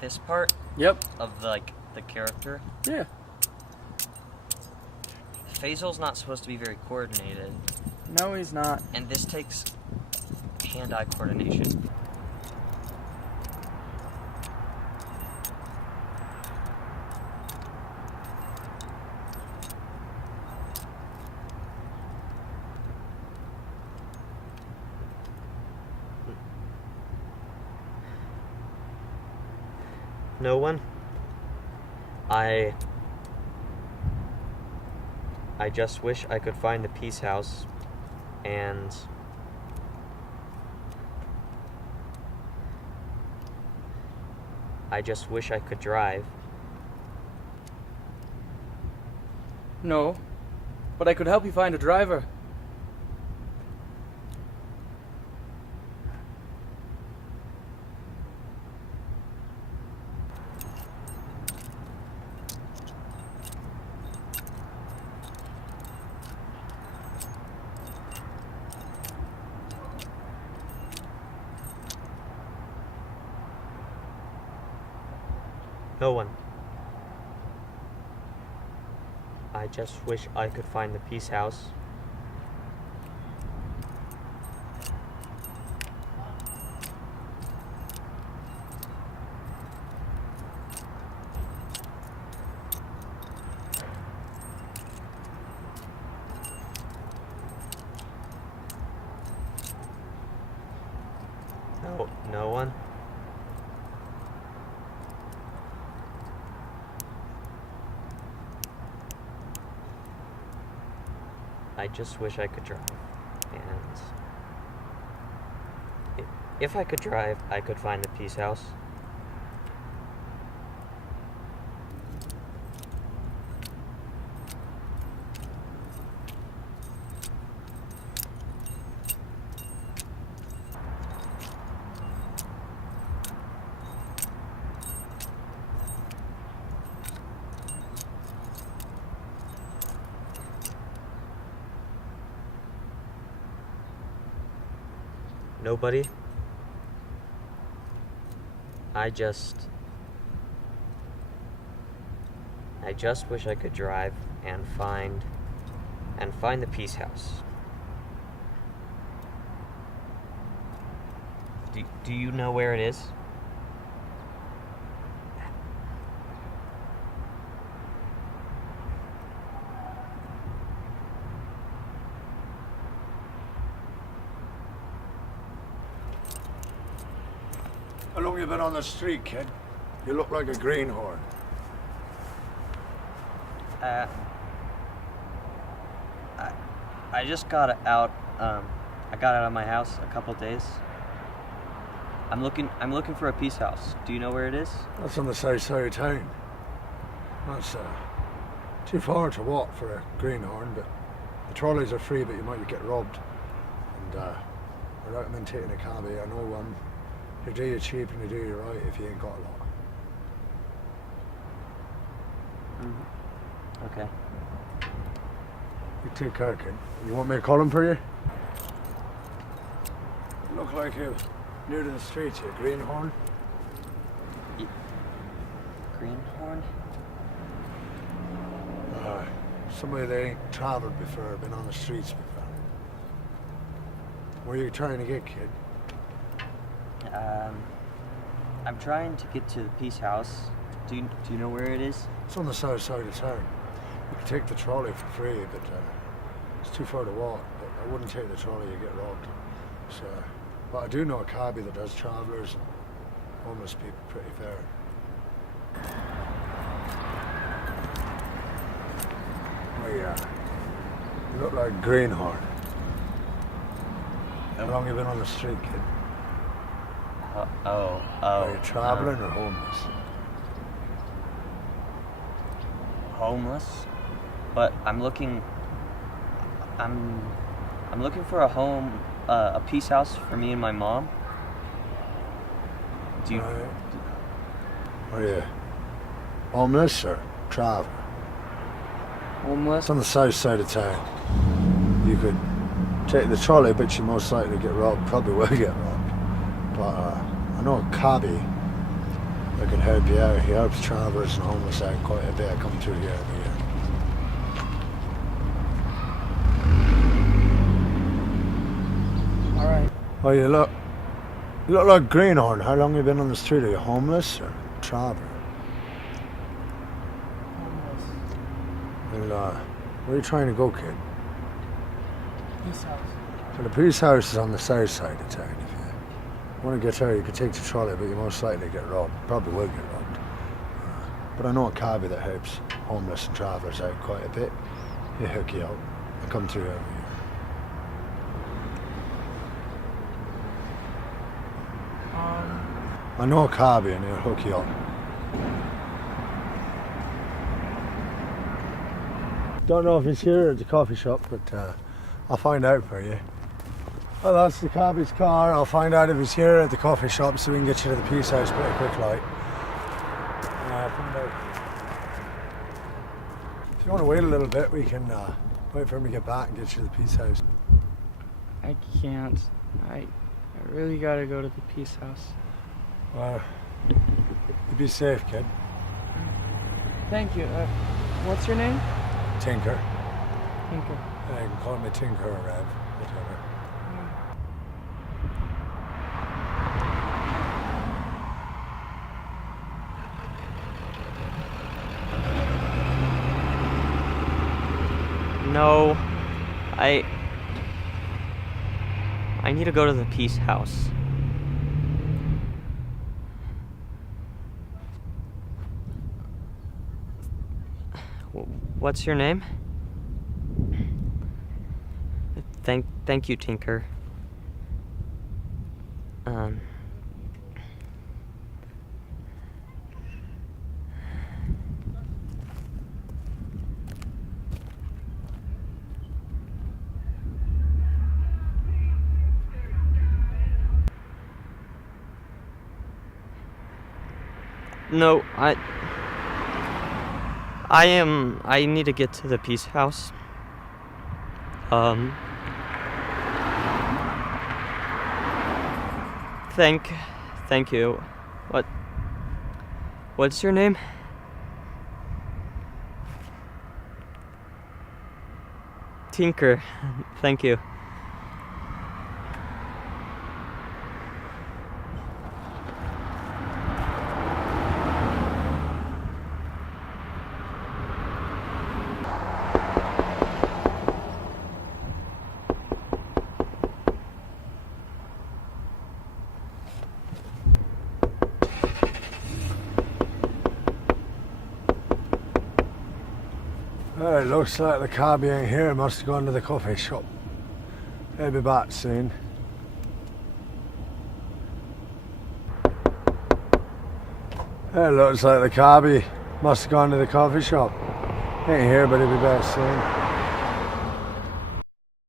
This part? Yep. Of like the character? Yeah. Faisal's not supposed to be very coordinated. No, he's not. And this takes hand-eye coordination. No one? I just wish I could find the Peace House and I just wish I could drive. No, but I could help you find a driver. No one. I just wish I could find the Peace House. No one. I just wish I could drive, and if I could drive, I could find the Peace House. Nobody. I just wish I could drive and find the Peace House. Do you know where it is? How long you been on the street, kid? You look like a greenhorn. I just got out. I got out of my house a couple days. I'm looking for a Peace House. Do you know where it is? That's on the south side of town. That's too far to walk for a greenhorn, but the trolleys are free, but you might get robbed. And I recommend taking a cabbie. I know one. They do you cheap and they do you right if you ain't got a lot. Mm-hmm. Okay. You take care, kid. You want me to call him for you? You look like you're new to the streets, you greenhorn. Greenhorn? Somebody that ain't travelled before, been on the streets before. Where are you trying to get, kid? I'm trying to get to the Peace House. Do you know where it is? It's on the south side of town. You can take the trolley for free, but it's too far to walk. But I wouldn't take the trolley, you get robbed. So, but I do know a cabbie that does travellers and homeless people pretty fair. Oh yeah. You look like a greenhorn. How long have you been on the street, kid? Are you travelling or homeless? Homeless, but I'm looking for a home, a Peace House for me and my mom. Do you? Are you homeless or traveling? Homeless? It's on the south side of town. you could take the trolley, but you most likely get robbed, probably will get robbed. But I know a cabbie that can help you out. He helps travellers and homeless out quite a bit. I come through here every year. Alright. Oh, you look like Greenhorn. How long have you been on the street? Are you homeless or traveller? Well, where are you trying to go, kid? Peace house. Well, the police house is on the south side of town. If you want to get there, you could take the trolley, but you most likely get robbed. Probably will get robbed. But I know a cabbie that helps homeless and travellers out quite a bit. He'll hook you out. I come through every year. I know a cabbie and he'll hook you up. Don't know if he's here at the coffee shop, but I'll find out for you. Well, that's the cabbie's car. I'll find out if he's here at the coffee shop so we can get you to the peace house pretty quick, like. If you want to wait a little bit, we can wait for him to get back and get you to the peace house. I can't. I really gotta go to the peace house. Well, you be safe, kid. Thank you. What's your name? Tinker. Tinker. Yeah, you can call me Tinker or Rev, whatever. No, I need to go to the peace house. What's your name? Thank you, Tinker. No, I need to get to the peace house. Thank you. What's your name? Tinker. Thank you. Well, it looks like the cabbie ain't here. Must have gone to the coffee shop. He'll be back soon. It looks like the cabbie must have gone to the coffee shop. Ain't here, but he'll be back soon.